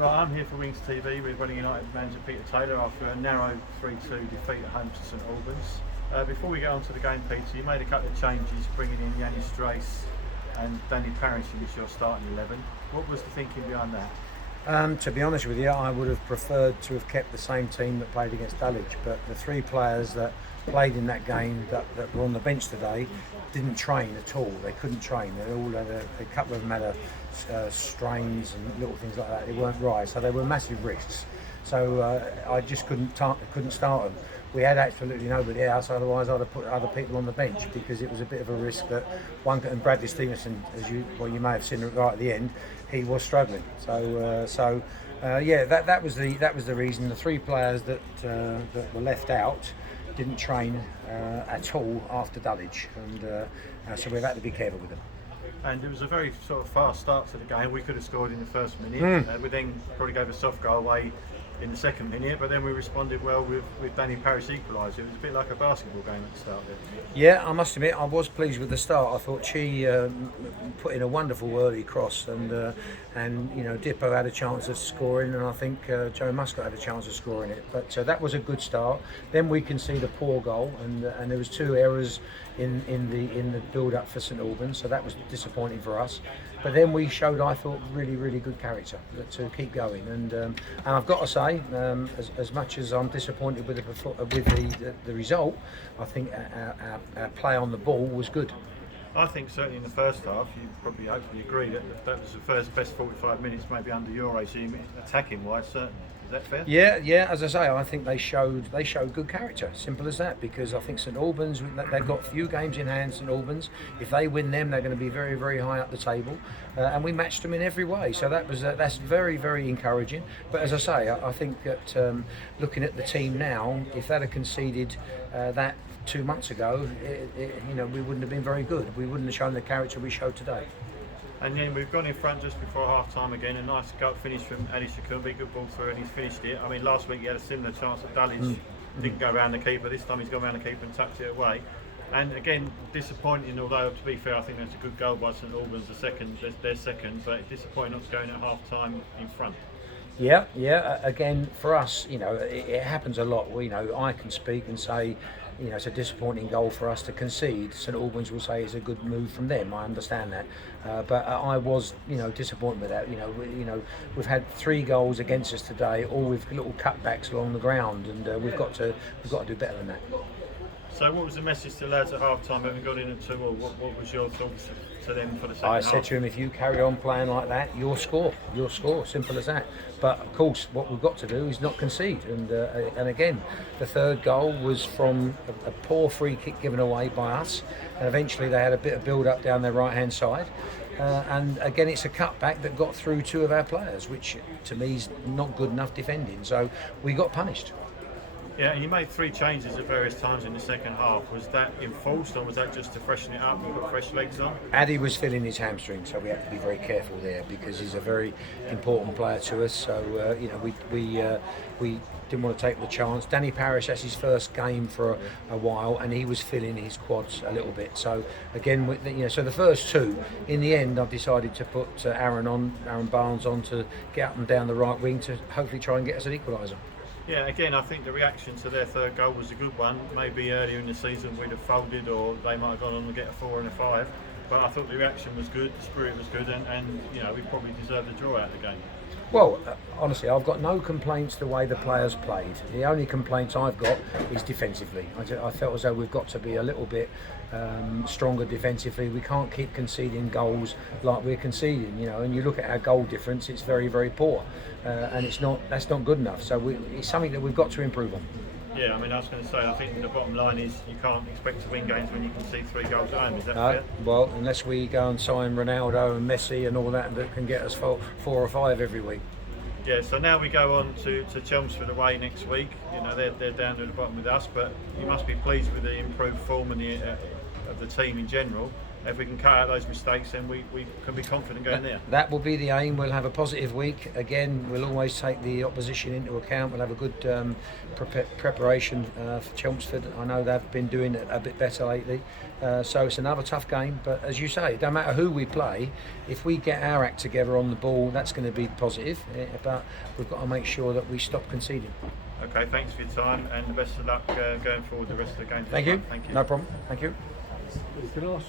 Right, I'm here for Wings TV with Welling United manager Peter Taylor after a narrow 3-2 defeat at home to St Albans. Before we get on to the game, Peter, you made a couple of changes, bringing in Yannis Strace and Danny Parish into your starting 11. What was the thinking behind that? To be honest with you, I would have preferred to have kept the same team that played against Dulwich, but the three players that played in that game that were on the bench today didn't train at all. They couldn't train. They all had a couple of them had strains and little things like that. They weren't right, so they were massive risks. So I just couldn't start them. We had absolutely nobody else, otherwise I'd have put other people on the bench because it was a bit of a risk that one. And Bradley Stevenson, as you may have seen right at the end, he was struggling. So that was the reason. The three players that were left out didn't train at all after Dulwich, and so we've had to be careful with them. And it was a very sort of fast start to the game. We could have scored in the first minute. We then probably gave a soft goal away in the second minute, but then we responded well with Danny Parish equalising. It was a bit like a basketball game at the start there. Yeah, I must admit I was pleased with the start. I thought she put in a wonderful early cross, and Dippo had a chance of scoring, and I think Joe Muscat had a chance of scoring it. But that was a good start. Then we conceded a poor goal, and there was two errors in the build-up for St Albans, so that was disappointing for us. But then we showed, I thought, really good character to keep going. And I've got to say, as much as I'm disappointed with the result, I think our play on the ball was good. I think certainly in the first half, you probably hopefully agree that was the first best 45 minutes, maybe under your regime, attacking wise, certainly. Is that fair? Yeah. As I say, I think they showed good character. Simple as that. Because I think St Albans, they've got few games in hand. St Albans, if they win them, they're going to be very high up the table. And we matched them in every way. So that's very encouraging. But as I say, I think that looking at the team now, if they'd have conceded that 2 months ago, we wouldn't have been very good. We wouldn't have shown the character we showed today. And then we've gone in front just before half time again. A nice gut finish from Shokunbi, good ball through, and he's finished it. I mean, last week he had a similar chance at Dulwich, didn't go around the keeper. This time he's gone around the keeper and tucked it away. And again, disappointing, although to be fair, I think that's a good goal by St Albans, their second, but disappointing not going at half time in front. Yeah. Again, for us, it happens a lot. I can speak and say, it's a disappointing goal for us to concede. St Albans will say it's a good move from them. I understand that, but I was, disappointed with that. We've had 3 goals against us today, all with little cutbacks along the ground, and we've got to do better than that. So, what was the message to the lads at half time? Having got in at 2-2, what was your thoughts to them for the second half? I said to him, if you carry on playing like that, you'll score. Simple as that. But of course, what we've got to do is not concede. And again, the third goal was from a poor free kick given away by us. And eventually, they had a bit of build-up down their right-hand side. And again, it's a cutback that got through 2 of our players, which to me is not good enough defending. So we got punished. Yeah, and you made 3 changes at various times in the second half. Was that enforced, or was that just to freshen it up and put fresh legs on? Addy was feeling his hamstring, so we had to be very careful there because he's a very important player to us. So we didn't want to take the chance. Danny Parish, that's his first game for a while, and he was feeling his quads a little bit. So again, so the first 2, in the end, I've decided to put Aaron Barnes on to get up and down the right wing to hopefully try and get us an equaliser. Yeah, again, I think the reaction to their third goal was a good one. Maybe earlier in the season we'd have folded, or they might have gone on to get a 4 and a 5. But I thought the reaction was good, the spirit was good, and we probably deserved a draw out of the game. Well, honestly, I've got no complaints the way the players played. The only complaints I've got is defensively. I felt as though we've got to be a little bit stronger defensively. We can't keep conceding goals like we're conceding, and you look at our goal difference, it's very poor, and that's not good enough. So it's something that we've got to improve on. Yeah, I mean, I was going to say, I think the bottom line is you can't expect to win games when you can see 3 goals at home. Is that fair? Well, unless we go and sign Ronaldo and Messi and all that can get us 4 or 5 every week. Yeah, so now we go on to Chelmsford away next week. They're down to the bottom with us, but you must be pleased with the improved form and of the team in general. if we can cut out those mistakes, then we can be confident going there. That will be the aim. We'll have a positive week. Again, we'll always take the opposition into account. We'll have a good preparation for Chelmsford. I know they've been doing it a bit better lately. So it's another tough game. But as you say, it don't matter who we play. If we get our act together on the ball, that's going to be positive. But we've got to make sure that we stop conceding. Okay, thanks for your time and the best of luck going forward the rest of the game. Thank you. Thank you. No problem. Thank you. Can I ask